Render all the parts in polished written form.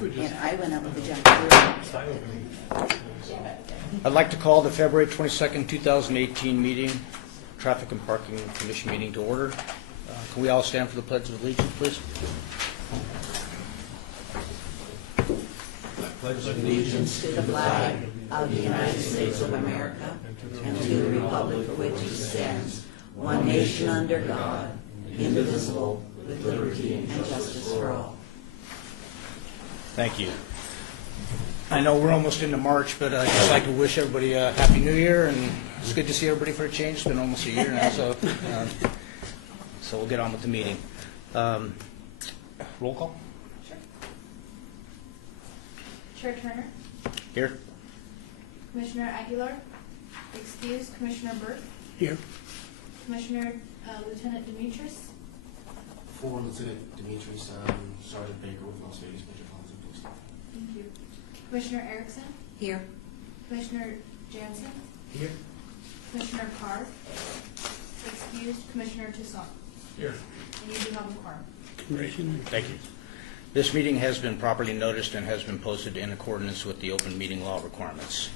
And I went up with the jump. I'd like to call the February 22nd, 2018 meeting, Traffic and Parking Commission meeting to order. Can we all stand for the Pledge of Allegiance, please? Pledge allegiance to the flag of the United States of America and to the republic for which it stands, one nation under God, indivisible, with liberty and justice for all. Thank you. I know we're almost into March, but I'd just like to wish everybody a Happy New Year, and it's good to see everybody for a change. It's been almost a year now, so we'll get on with the meeting. Roll call? Sure. Chair Turner, Here. Commissioner Aguilar, excused. Commissioner Burke, Here. Commissioner Lieutenant Demetrius, For Lieutenant Demetrius, Sergeant Baker with Las Vegas Metropolitan Police. thank you. Commissioner Erickson, Here. Commissioner Jansen, Here. Commissioner Carr, excused. Commissioner Toussaint, Here. and you do have a quorum. Thank you. This meeting has been properly noticed and has been posted in accordance with the open meeting law requirements.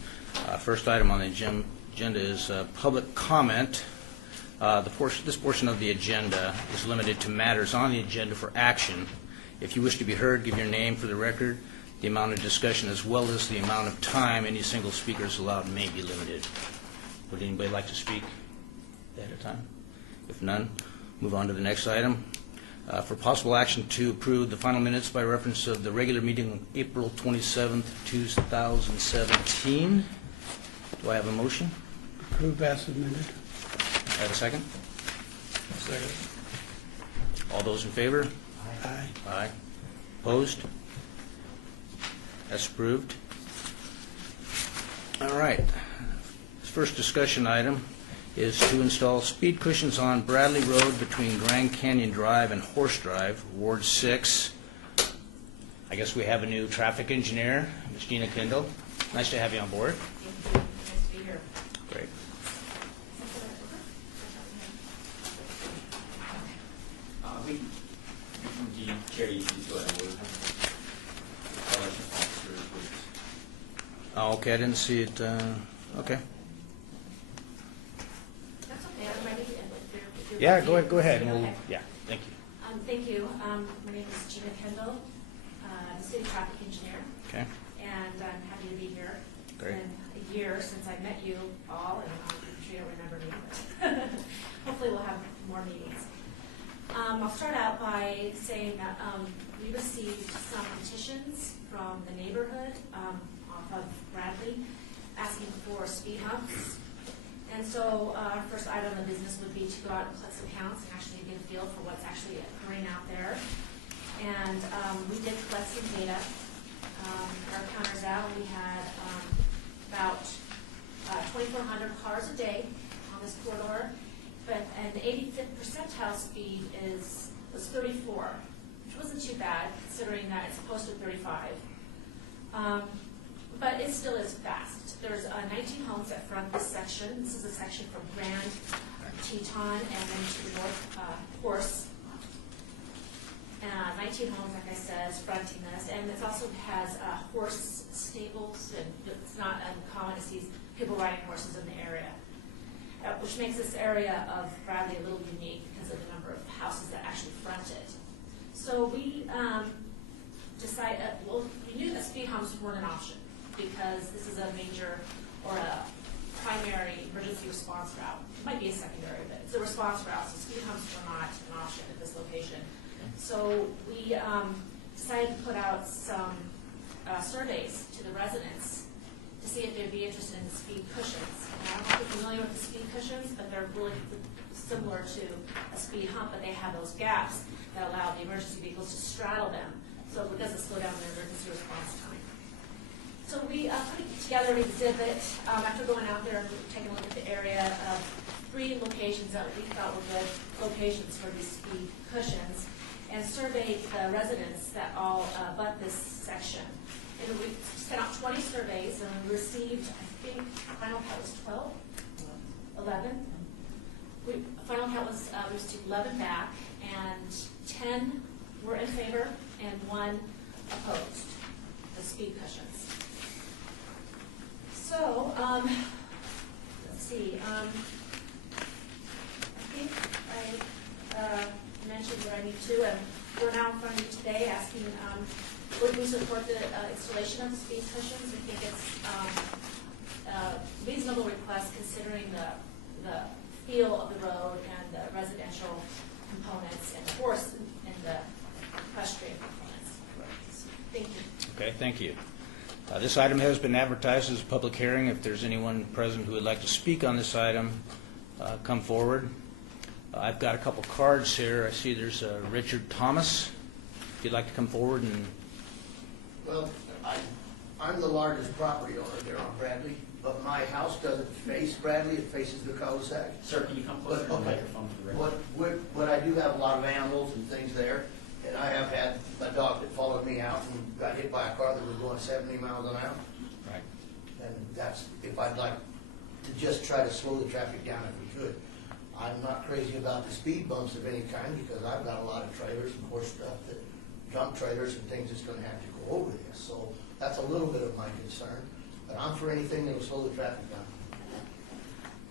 First item on the agenda is public comment. This portion of the agenda is limited to matters on the agenda for action. If you wish to be heard, give your name for the record. The amount of discussion as well as the amount of time any single speaker is allowed may be limited. Would anybody like to speak ahead of time? If none, move on to the next item. For possible action to approve the final minutes by reference of the regular meeting April 27th, 2017. Do I have a motion? Approve as submitted. I have a second? Second. All those in favor? Aye. Aye. Opposed? That's approved. All right. First discussion item is to install speed cushions on Bradley Road between Grand Canyon Drive and Horse Drive, Ward 6. I guess we have a new traffic engineer, Ms. Gina Kendall. Nice to have you on board. Thank you. Nice to be here. Great. Chair, you can go ahead and Oh, okay, I didn't see it. Okay. That's okay, I'm ready. If you're Yeah, ready. go ahead. Okay. We'll, yeah, thank you. Thank you. My name is Gina Kendall. I'm a city traffic engineer, Okay, and I'm happy to be here. Great. It's been a year since I met you all, and I'm sure you don't remember me, but hopefully we'll have more meetings. I'll start out by saying that we received some petitions from the neighborhood off of Bradley asking for speed humps. And so our first item of business would be to go out and collect some counts and actually get a feel for what's actually occurring out there. And we did collect some data. Our counters out, we had about 2,400 cars a day on this corridor, and the 85th percentile speed was 34, which wasn't too bad considering that it's posted 35. But it still is fast. There's 19 homes that front this section. This is a section from Grand Teton and then to the north Horse. 19 homes, like I said, is fronting this, and it also has horse stables, and it's not uncommon to see people riding horses in the area, which makes this area of Bradley a little unique because of the number of houses that actually front it. So we decided, we knew that speed humps weren't an option because this is a major or a primary emergency response route. It might be a secondary, but it's a response route, so speed humps were not an option at this location. So we decided to put out some surveys to the residents to see if they'd be interested in the speed cushions. And I don't know if you're familiar with the speed cushions, but they're really similar to a speed hump, but they have those gaps that allow the emergency vehicles to straddle them, so it doesn't slow down their emergency response time. So we put together an exhibit after going out there and taking a look at the area of 3 locations that we thought were good locations for these speed cushions, and surveyed the residents that all butt this section. And we sent out 20 surveys, and we received, I think, final count was 12, 11. Final count was we received 11 back, and 10 were in favor, and 1 opposed. speed cushions. So, let's see, I think I mentioned what I need to, and we're now in front of you today asking, would we support the installation of the speed cushions? We think it's a reasonable request considering the feel of the road and the residential components and of course and the equestrian components. Thank you. Okay, thank you. This item has been advertised as a public hearing. If there's anyone present who would like to speak on this item, come forward. I've got a couple cards here. I see there's Richard Thomas. If you'd like to come forward and... Well, I'm the largest property owner there on Bradley, but my house doesn't face Bradley, it faces the cul-de-sac. Sir, can you come closer to the microphone for the record? What I do have a lot of animals and things there, and I have had a dog that followed me out and got hit by a car that was going 70 miles an hour. Right. And that's, if I'd like to just try to slow the traffic down if we could. I'm not crazy about the speed bumps of any kind because I've got a lot of trailers and horse stuff that dump trailers and things that's gonna have to go over this. So that's a little bit of my concern, but I'm for anything that'll slow the traffic down.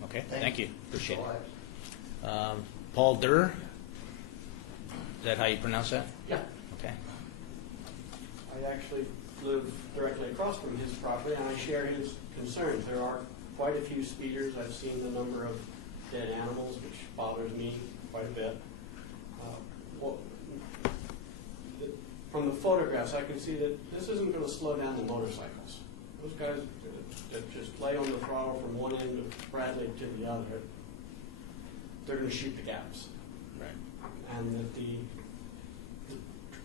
Okay, thank you. Appreciate So it. Paul Durr, is that how you pronounce that? Yeah, Okay. I actually live directly across from his property, and I share his concerns. There are quite a few speeders. I've seen the number of dead animals, which bothers me quite a bit. From the photographs, I can see that this isn't going to slow down the motorcycles. Those guys that just lay on the throttle from one end of Bradley to the other, they're going to shoot the gaps. Right. And that the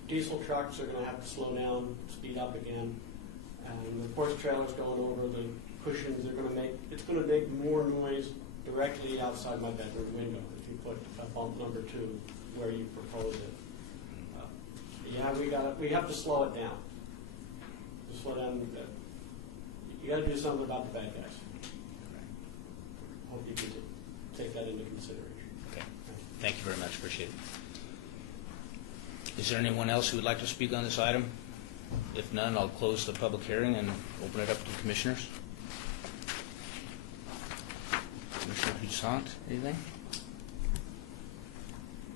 diesel trucks are going to have to slow down, speed up again, and the horse trailers going over the cushions, it's going to make more noise directly outside my bedroom window if you put a bump number 2 where you propose it. We have to slow it down. To slow down, you got to do something about the bad guys. Hope you can take that into consideration. Okay. Thank you very much. Appreciate it. Is there anyone else who would like to speak on this item? If none, I'll close the public hearing and open it up to the commissioners. Commissioner Toussaint, anything?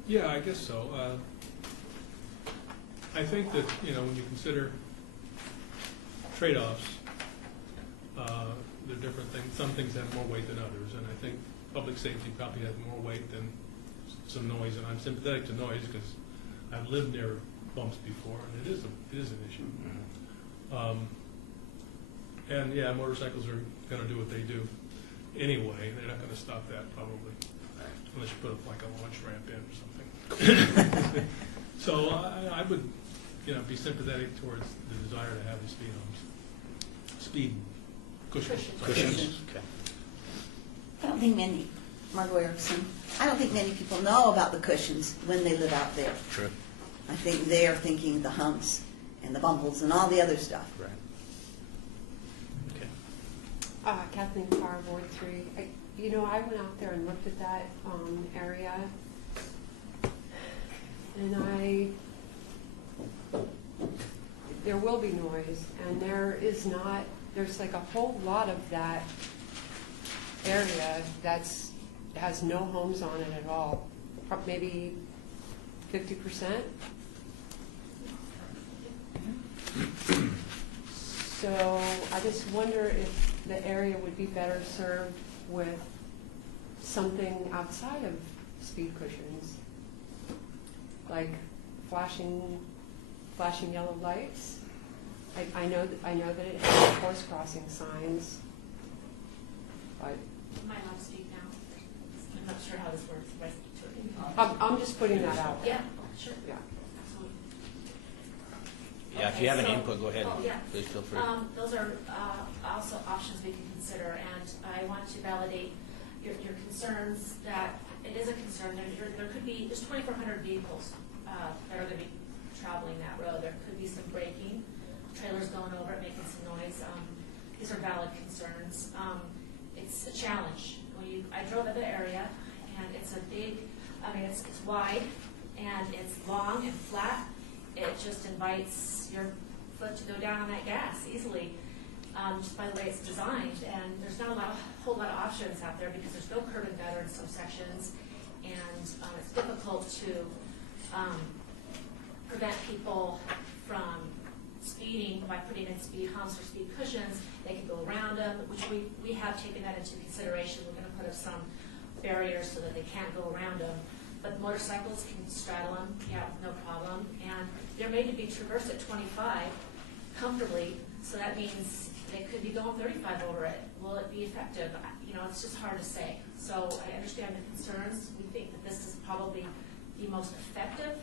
Yeah, I guess so. I think that, when you consider trade-offs, there are different things. Some things have more weight than others, and I think public safety probably has more weight than some noise, and I'm sympathetic to noise because I've lived near bumps before, and it is an issue. And yeah, motorcycles are going to do what they do anyway. They're not going to stop that probably, unless you put like a launch ramp in or something. So I would, be sympathetic towards the desire to have the speed cushions. Cushions? Okay. I don't think Margot Erickson, I don't think many people know about the cushions when they live out there. True. I think they're thinking the humps and the bumbles and all the other stuff. Right. Okay. Kathleen Carr, Ward 3. I went out there and looked at that area, and there will be noise, and there's like a whole lot of that area has no homes on it at all, maybe 50%. So I just wonder if the area would be better served with something outside of speed cushions, like flashing yellow lights. I know that it has horse crossing signs, but Am I allowed to speak now? I'm not sure how this works. I'm just putting that out there. Yeah, sure. Yeah. Absolutely. Yeah, if you have any input, go ahead. Oh, yeah. Please feel free. Those are also options we can consider, and I want to validate your concerns that it is a concern. There's 2,400 vehicles that are going to be traveling that road. There could be some braking, trailers going over it, making some noise. These are valid concerns. It's a challenge. I drove in the area, and it's it's wide, and it's long and flat. It just invites your foot to go down on that gas easily, just by the way it's designed. And there's not a whole lot of options out there because there's no curb and gutter in some sections, and it's difficult to prevent people from speeding by putting in speed humps or speed cushions. They can go around them, which we have taken that into consideration. We're going to put up some barriers so that they can't go around them. But motorcycles can straddle them, yeah, no problem. And they're made to be traversed at 25 comfortably, so that means they could be going 35 over it. Will it be effective? You know, it's just hard to say. So I understand the concerns. We think that this is probably the most effective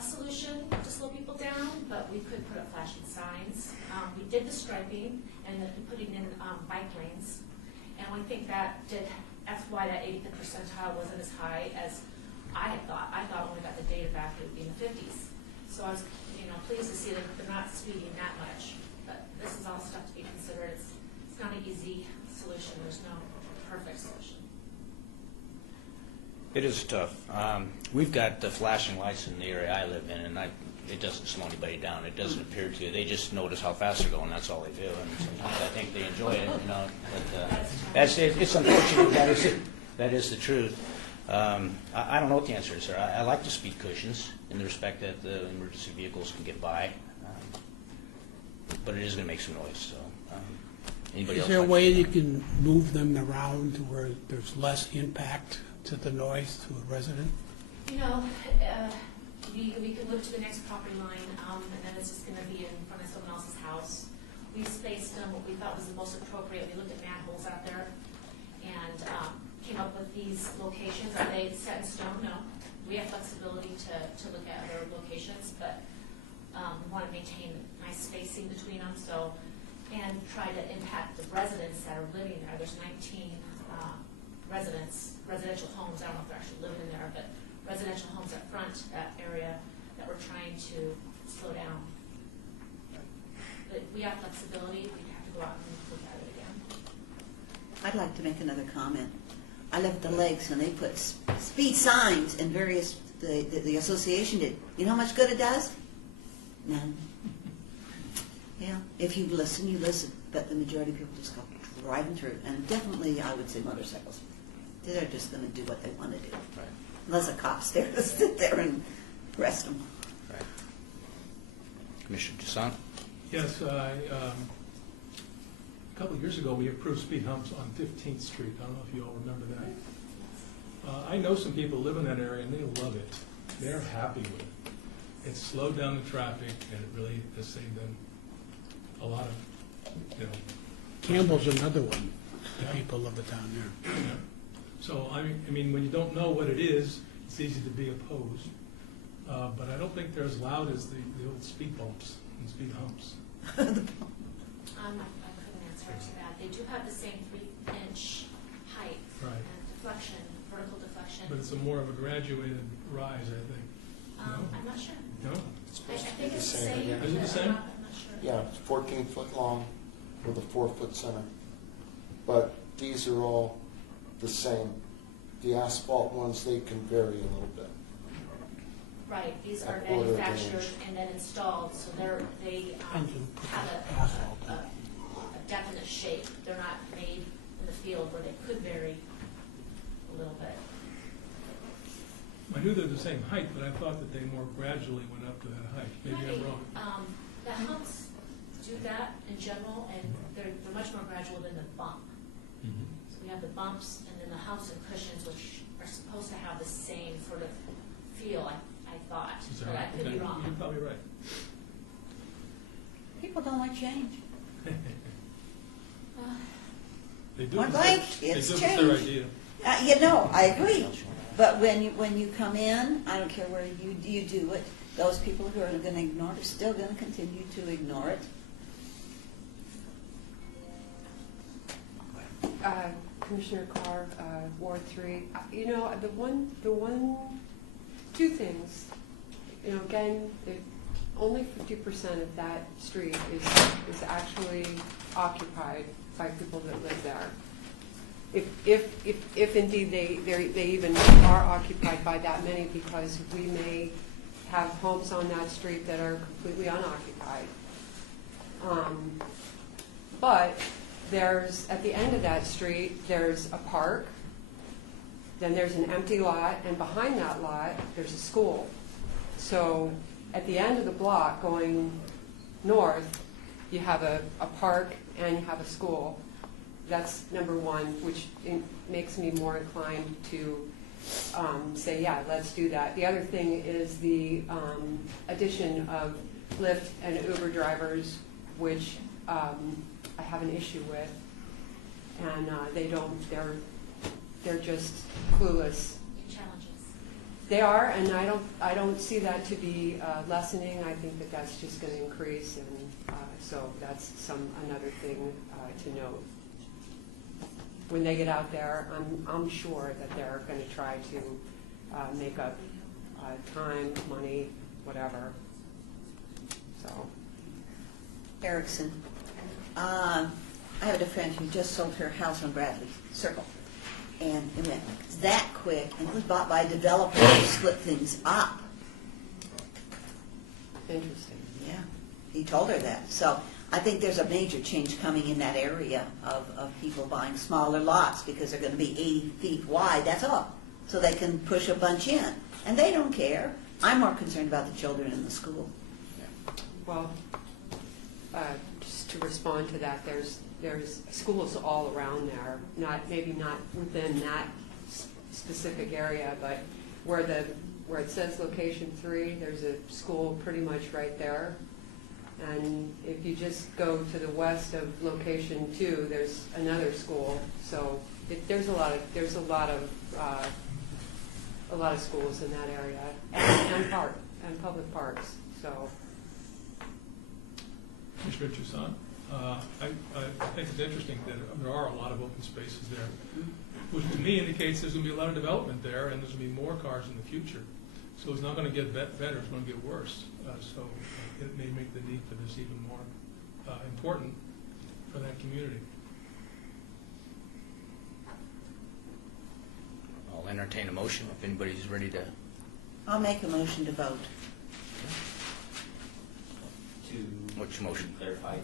solution to slow people down, but we could put up flashing signs. We did the striping and then putting in bike lanes, and we think that's why that 85th percentile wasn't as high as I had thought. I thought when we got the data back it would be in the 50s. So I was, pleased to see that they're not speeding that much. But this is all stuff to be considered. It's not an easy solution. There's no perfect solution. It is tough. We've got the flashing lights in the area I live in, and it doesn't slow anybody down. It doesn't appear to. They just notice how fast they're going. That's all they do. And sometimes I think they enjoy it, But it's unfortunate. That is the truth. I don't know what the answer is, sir. I like the speed cushions in the respect that the emergency vehicles can get by, but it is going to make some noise. So, anybody else? Is there a way you can move them around to where there's less impact to the noise to a resident? We could look to the next property line, and then it's just going to be in front of someone else's house. We spaced them what we thought was the most appropriate. We looked at manholes out there and came up with these locations. Are they set in stone? No. We have flexibility to look at other locations, but we want to maintain nice spacing between them. And try to impact the residents that are living there. There's 19 residential homes. I don't know if they're actually living in there, but residential homes up front, that area that we're trying to slow down. But we have flexibility. We have to go out and look at it again. I'd like to make another comment. I live at the lakes, and they put speed signs in various, the association did. You know how much good it does? None. Yeah, if you listen, you listen. But the majority of people just go driving through. And definitely, I would say motorcycles. They're just going to do what they want to do. Right. Unless a cop's there to sit there and arrest them. Right. Commissioner Toussaint? Yes, a couple of years ago, we approved speed humps on 15th Street. I don't know if you all remember that. I know some people live in that area, and they love it. They're happy with it. It's slowed down the traffic, and it really has saved them a lot of, Campbell's another one. The people love it down there. Yeah. So, I mean, when you don't know what it is, it's easy to be opposed. But I don't think they're as loud as the old speed bumps and speed humps. I couldn't answer to that. They do have the same 3-inch height Right. and deflection, vertical deflection. But it's a more of a graduated rise, I think. I'm not sure. No? I think it's the same. Is it the same? I'm not sure. Yeah, it's 14 foot long with a 4-foot center. But these are all the same. The asphalt ones, they can vary a little bit. Right, these are A quarter of an manufactured inch. and then installed, so they And you put have the asphalt in. a definite shape. They're not made in the field where they could vary a little bit. I knew they're the same height, but I thought that they more gradually went up to that height. Maybe I'm wrong. The humps do that in general, and they're much more gradual than the bump. Mhm. So we have the bumps and then the humps and cushions, which are supposed to have the same sort of feel, I thought, Is that but I right? could be Okay. wrong. You're probably right. People don't like change. They do. One It's blank, their- it's They do. It's their change. idea. I agree. But when you come in, I don't care where you do it, those people who are going to ignore it are still going to continue to ignore it. Commissioner Carr, Ward 3. Two things. Again, only 50% of that street is actually occupied by people that live there. If indeed they even are occupied by that many, because we may have homes on that street that are completely unoccupied. But there's, at the end of that street, there's a park, then there's an empty lot, and behind that lot, there's a school. So at the end of the block going north, you have a park and you have a school. That's number one, which makes me more inclined to say, yeah, let's do that. The other thing is the addition of Lyft and Uber drivers, which I have an issue with, and they're just clueless. Challenges. They are, and I don't see that to be lessening. I think that that's just going to increase, and so that's another thing to note. When they get out there, I'm sure that they're going to try to make up time, money, whatever. So. Erickson. I have a friend who just sold her house on Bradley Circle. And it went that quick, and it was bought by a developer to split things up. Interesting. Yeah, he told her that. So I think there's a major change coming in that area of people buying smaller lots because they're going to be 80 feet wide, that's all. So they can push a bunch in. And they don't care. I'm more concerned about the children in the school. Well, just to respond to that, there's schools all around there, maybe not within that specific area, but where it says location 3, there's a school pretty much right there. And if you just go to the west of location 2, there's another school. So there's a lot of schools in that area, and public parks. So. Commissioner Toussaint, I think it's interesting that there are a lot of open spaces there, which to me indicates there's going to be a lot of development there, and there's going to be more cars in the future. So it's not going to get better; it's going to get worse. So it may make the need for this even more important for that community. I'll entertain a motion if anybody's ready to. I'll make a motion to vote. What's your motion? Clarify.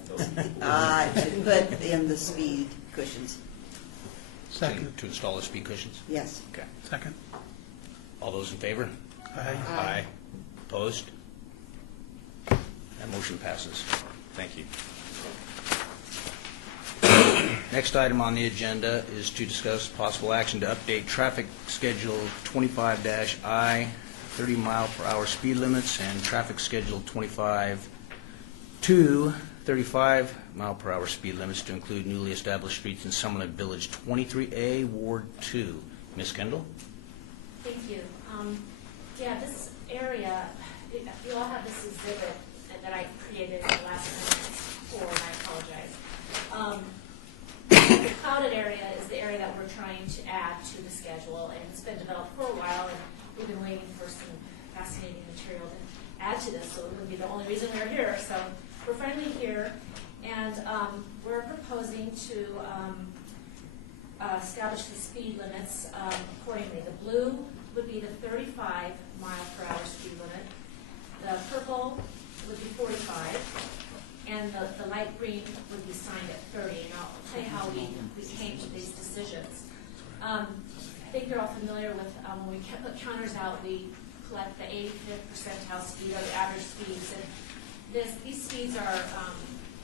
To put in the speed cushions. Second. To install the speed cushions? Yes. Okay. Second. All those in favor? Aye. Aye. Opposed? That motion passes. Thank you. Next item on the agenda is to discuss possible action to update traffic schedule 25-I, 30 mile per hour speed limits, and traffic schedule 25 to 35 mile per hour speed limits to include newly established streets in Summerlin Village 23A, Ward 2. Ms. Kendall? Thank you. Yeah, this area, you all have this exhibit that I created the last minute for, and I apologize. The clouded area is the area that we're trying to add to the schedule, and it's been developed for a while, and we've been waiting for some fascinating material to add to this, so it would be the only reason we're here. So we're finally here, and we're proposing to establish the speed limits accordingly. The blue would be the 35 mile per hour speed limit. The purple would be 45. And the light green would be signed at 30. And I'll tell you how we came to these decisions. I think you're all familiar with when we put counters out, we collect the 85th percentile speed or the average speeds. And these speeds are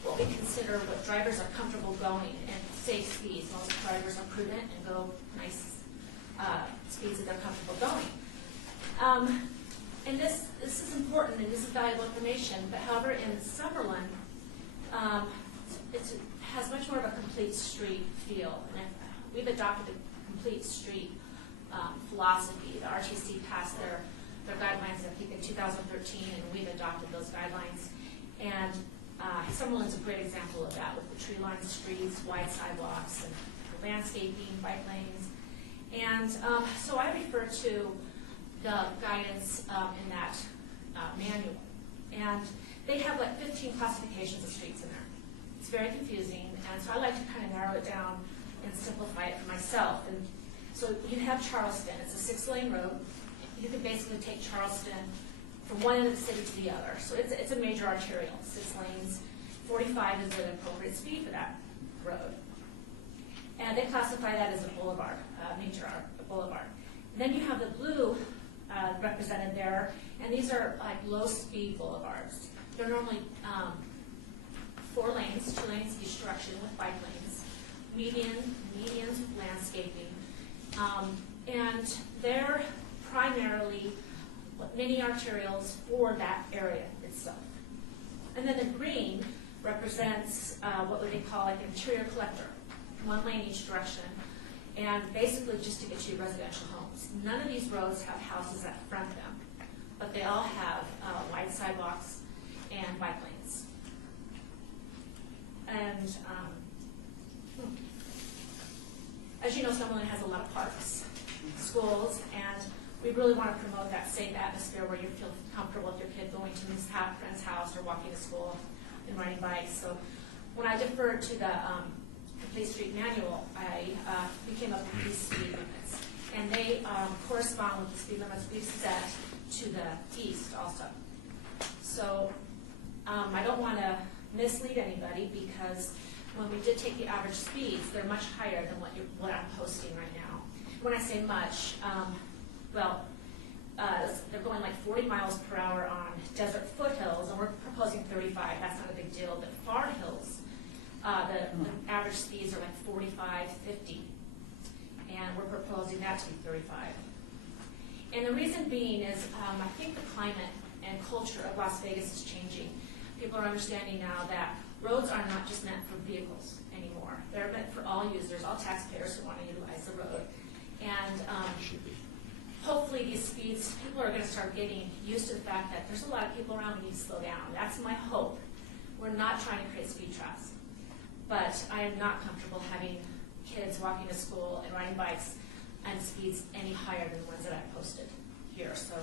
what we consider what drivers are comfortable going and safe speeds. Most drivers are prudent and go nice speeds that they're comfortable going. And this is important and this is valuable information. But however, in Summerlin, it has much more of a complete street feel. And we've adopted a complete street philosophy. The RTC passed their guidelines, I think, in 2013, and we've adopted those guidelines. And Summerlin's a great example of that, with the tree-lined streets, wide sidewalks, and landscaping, bike lanes. And so I refer to the guidance in that manual. And they have like 15 classifications of streets in there. It's very confusing, and so I like to kind of narrow it down and simplify it for myself. And so you have Charleston. It's a 6-lane road. You could basically take Charleston from one end of the city to the other. So it's a major arterial, 6 lanes. 45 is an appropriate speed for that road. And they classify that as a boulevard, major boulevard. Then you have the blue represented there, and these are like low-speed boulevards. They're normally 4 lanes, 2 lanes each direction with bike lanes, medians with landscaping, and they're primarily mini arterials for that area itself. And then the green represents what would they call like an interior collector, 1 lane each direction, and basically just to get you residential homes. None of these roads have houses that front them, but they all have wide sidewalks and bike lanes. And as you know, Summerlin has a lot of parks, schools, and we really want to promote that safe atmosphere where you feel comfortable with your kid going to his friend's house or walking to school and riding bikes. So when I deferred to the Complete Street Manual, we came up with these speed limits, and they correspond with the speed limits we've set to the east also. So I don't want to mislead anybody, because when we did take the average speeds, they're much higher than what I'm posting right now. When I say much, they're going like 40 miles per hour on desert foothills, and we're proposing 35. That's not a big deal. But far hills, the average speeds are like 45, 50, and we're proposing that to be 35. And the reason being is I think the climate and culture of Las Vegas is changing. People are understanding now that roads are not just meant for vehicles anymore. They're meant for all users, all taxpayers who want to utilize the road. And hopefully these speeds, people are going to start getting used to the fact that there's a lot of people around who need to slow down. That's my hope. We're not trying to create speed traps. But I am not comfortable having kids walking to school and riding bikes and speeds any higher than the ones that I posted here. So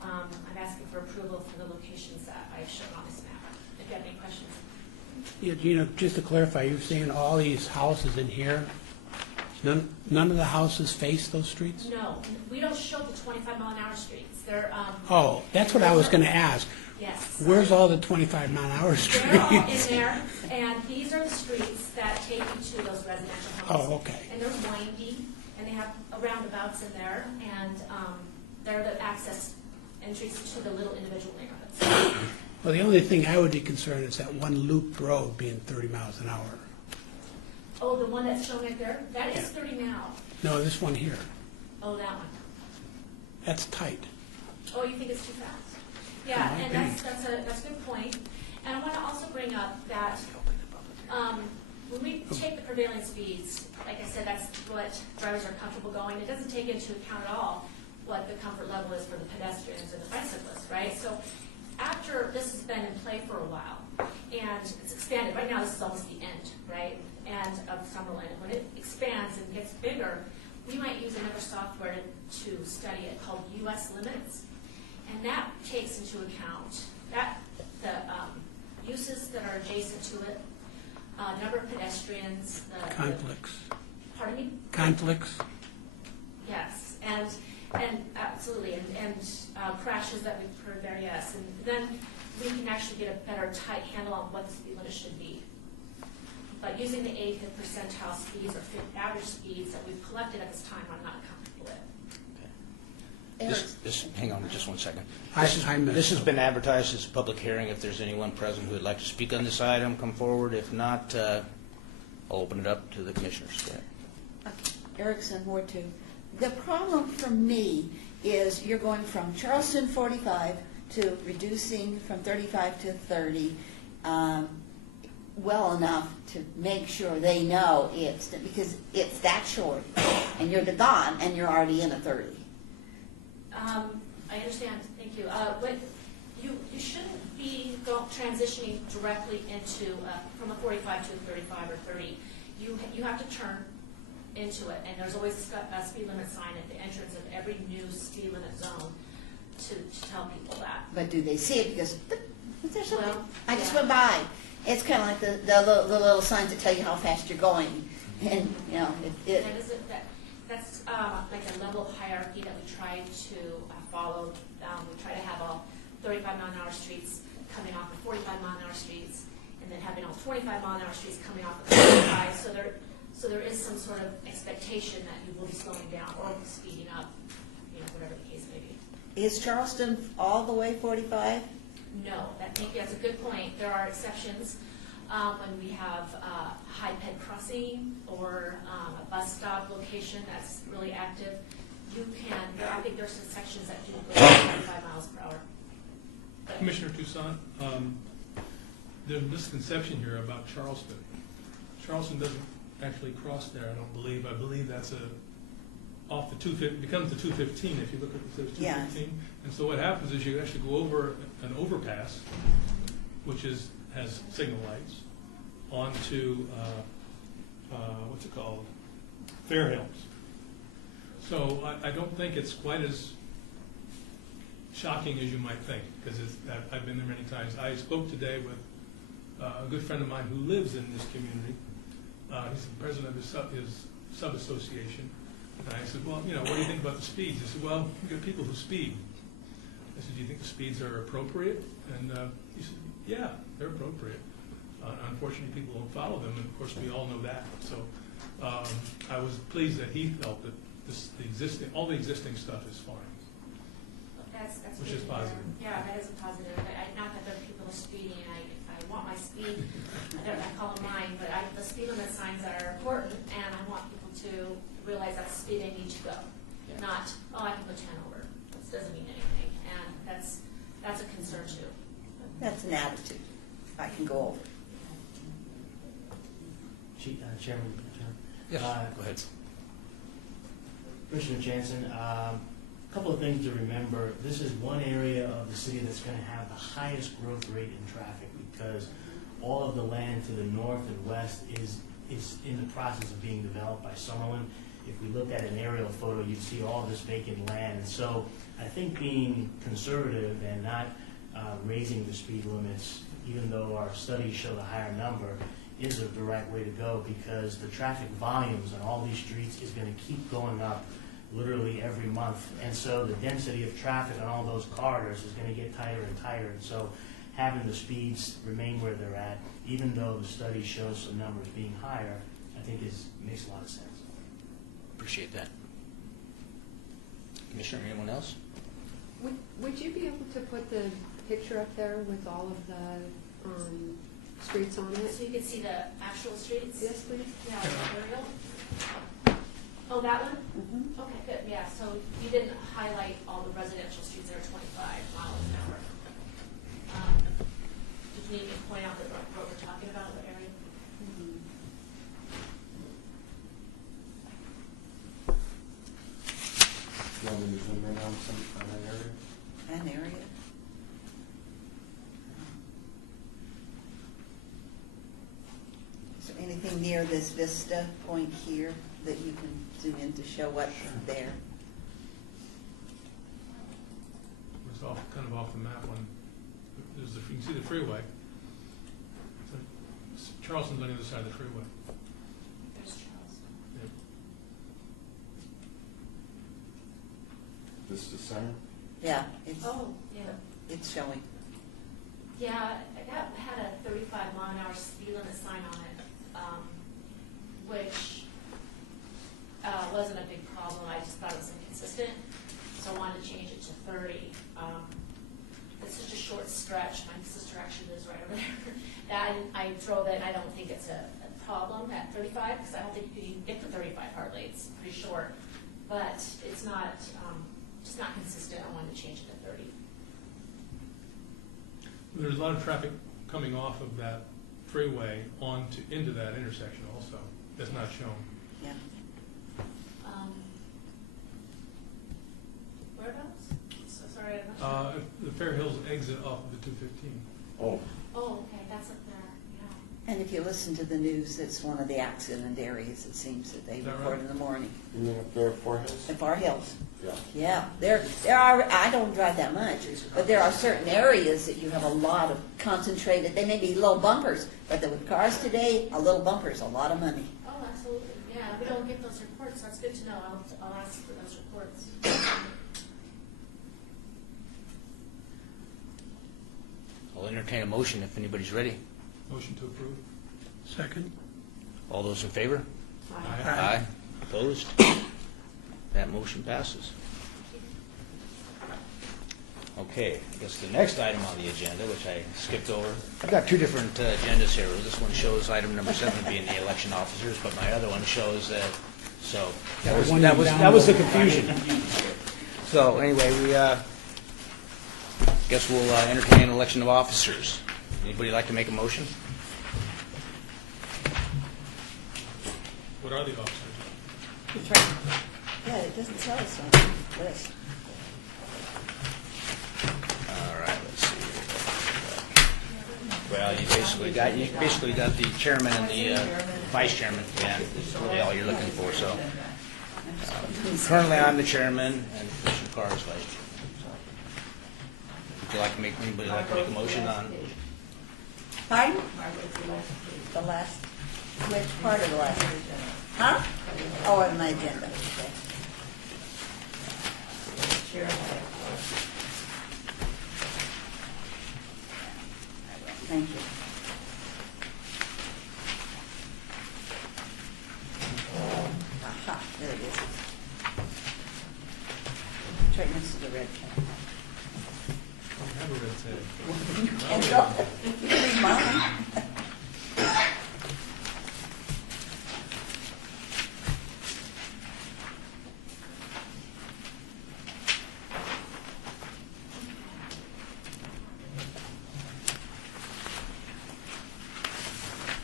I'm asking for approval for the locations that I've shown on this map. If you have any questions. Yeah, Gina, just to clarify, you're saying all these houses in here, none of the houses face those streets? No, we don't show the 25-mile-an-hour streets. They're Oh, that's what I was going to ask. yes. Where's all the 25-mile-an-hour streets? They're all in there, and these are the streets that take you to those residential homes. Oh, okay. And they're windy, and they have roundabouts in there, and they're the access entries to the little individual neighborhoods. Well, the only thing I would be concerned is that one looped road being 30 miles an hour. Oh, the one that's shown right there? That is Yeah. 30 now. No, this one here, Oh, that one. that's tight. Oh, you think it's too fast? Yeah, It and might be. that's a good point. And I want to also bring up that when we take the prevailing speeds, like I said, that's what drivers are comfortable going. It doesn't take into account at all what the comfort level is for the pedestrians and the bicyclists, right? So after this has been in play for a while, and it's expanded, right now this is almost the end, right, and of Summerlin. When it expands and gets bigger, we might use another software to study it called US Limits, and that takes into account the uses that are adjacent to it, number of pedestrians, Conflicts. pardon me? Conflicts? Yes, and absolutely, and crashes that we've heard there, yes. And then we can actually get a better tight handle on what the speed limit should be. But using the 85th percentile speeds or average speeds that we've collected at this time, I'm not comfortable with. Hang on just one second. I missed This has it. been advertised as a public hearing. If there's anyone present who would like to speak on this item, come forward. If not, I'll open it up to the commissioners. Go ahead. Erickson, Ward 2. The problem for me is you're going from Charleston 45 to reducing from 35 to 30 well enough to make sure they know because it's that short, and you're gone, and you're already in a 30. I understand, thank you. But you shouldn't be transitioning directly into from a 45 to a 35 or 30. You have to turn into it, and there's always a speed limit sign at the entrance of every new speed limit zone to tell people that. But do they see it? Because is there something? Well, I just yeah. went by. It's kind of like the little signs that tell you how fast you're going, and you know That's like a level of hierarchy that we try to follow. We try to have all 35-mile-an-hour streets coming off of 45-mile-an-hour streets, and then have 25-mile-an-hour streets coming off of 45, so there is some sort of expectation that you will be slowing down or speeding up, whatever the case may be. Is Charleston all the way 45? No, that's a good point. There are exceptions when we have high ped crossing or a bus stop location that's really active. I think there's some sections that do go 25 miles per hour. Commissioner Toussaint, there's a misconception here about Charleston. Charleston doesn't actually cross there, I don't believe. I believe that's off the 215, becomes the 215 if you look at it, it says 215. Yes. And so what happens is you actually go over an overpass, which has signal lights, onto, what's it called, Fair Hills. So I don't think it's quite as shocking as you might think, because I've been there many times. I spoke today with a good friend of mine who lives in this community. He's the president of his sub-association. And I said, well, what do you think about the speeds? He said, well, we got people who speed. I said, do you think the speeds are appropriate? And he said, yeah, they're appropriate. Unfortunately, people don't follow them, and of course, we all know that. So I was pleased that he felt that all the existing stuff is fine. That's Which good is to positive. hear. Yeah, that is a positive. Not that there are people speeding. I want my speed. I call them mine, but the speed limit signs are important, and I want people to realize that's the speed they need to go. Not, I can go 10 over. This doesn't mean anything, and that's a concern too. That's an attitude. I can go over. Chairman, Yes, go ahead. Commissioner Jansen, a couple of things to remember. This is one area of the city that's going to have the highest growth rate in traffic because all of the land to the north and west is in the process of being developed by Summerlin. If we looked at an aerial photo, you'd see all this vacant land. And so I think being conservative and not raising the speed limits, even though our studies show the higher number, is a direct way to go because the traffic volumes on all these streets is going to keep going up literally every month. And so the density of traffic on all those corridors is going to get tighter and tighter. And so having the speeds remain where they're at, even though the study shows some numbers being higher, I think makes a lot of sense. Appreciate that. Commissioner, anyone else? Would you be able to put the picture up there with all of the streets on it? So you can see the actual streets? Yes, please. Yeah, aerial. Oh, that one? Mm-hmm. Okay, good, yeah, so you didn't highlight all the residential streets that are 25 miles an hour. Did you need me to point out what we're talking about, what area? You want me to zoom in on that area? An area. Is there anything near this vista point here that you can zoom in to show what's there? It's kind of off the map when you can see the freeway. So Charleston's on the other side of the freeway. There's Charleston. Yeah. This is the center? Yeah, it's, Oh, yeah. it's showing. Yeah, that had a 35-mile-an-hour speed limit sign on it, which wasn't a big problem. I just thought it was inconsistent, so I wanted to change it to 30. It's such a short stretch. My sister actually lives right over there. That I drove it. I don't think it's a problem at 35 because I don't think you can get to 35 hardly. It's pretty short, but it's not just not consistent. I wanted to change it to 30. There's a lot of traffic coming off of that freeway into that intersection also. That's not shown. Yeah. Whereabouts? So sorry. I'm not sure. The Fair Hills exit off of the 215. Oh, Oh, okay, that's up there. Yeah. And if you listen to the news, it's one of the accident areas, it seems, that they Is that report right? in the morning. you mean up there at Fort Hills? In Far Hills. Yeah. Yeah, there are, I don't drive that much, but there are certain areas that you have a lot of concentrated, they may be little bumpers, but with cars today, a little bumper is a lot of money. Oh, absolutely. Yeah, we don't get those reports. That's good to know. I'll ask for those reports. I'll entertain a motion if anybody's ready. Motion to approve. Second? All those in favor? Aye. Aye. Opposed? That motion passes. Okay, I guess the next item on the agenda, which I skipped over, I've got two different agendas here. This one shows item number 7 being the election officers, but my other one shows that, so, Yeah, that the one was, down that was the below. confusion. So, anyway, we, guess we'll entertain an election of officers. Anybody like to make a motion? What are the officers? Yeah, it doesn't tell us on the list. All right, let's see. Well, you basically got the chairman and the vice chairman. Yeah, that's really all you're looking for. So currently, I'm the chairman, and Commissioner Carr is vice chairman. So, would you like to make anybody like to make a motion on? Pardon? The last, which part of the last? Huh? Oh, on my agenda. Okay. Thank you. Aha, there it is. It's right next to the red pen. I have a red tag. And go, you can read mine.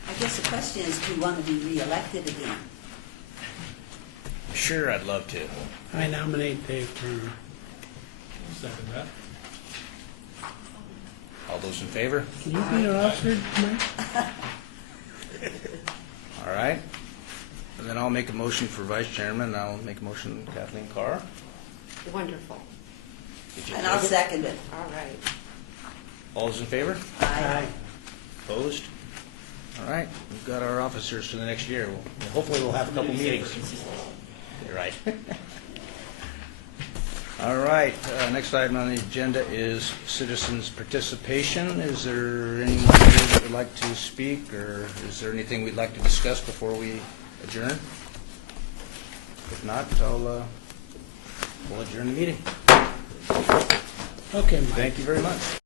I guess the question is, do you want to be reelected again? Sure, I'd love to. I nominate Dave Turner. Second that. All those in favor? Can you be an officer, Mike? All right. And then I'll make a motion for vice chairman. I'll make a motion Kathleen Carr. Wonderful. Did you And I'll take it? second it. All right. All those in favor? Aye. Opposed? All right, we've got our officers for the next year. Hopefully, we'll have a couple meetings. You're right. All right, next item on the agenda is citizens' participation. Is there anyone here that would like to speak, or is there anything we'd like to discuss before we adjourn? If not, we'll adjourn the meeting. Okay, Mike. Thank you very much.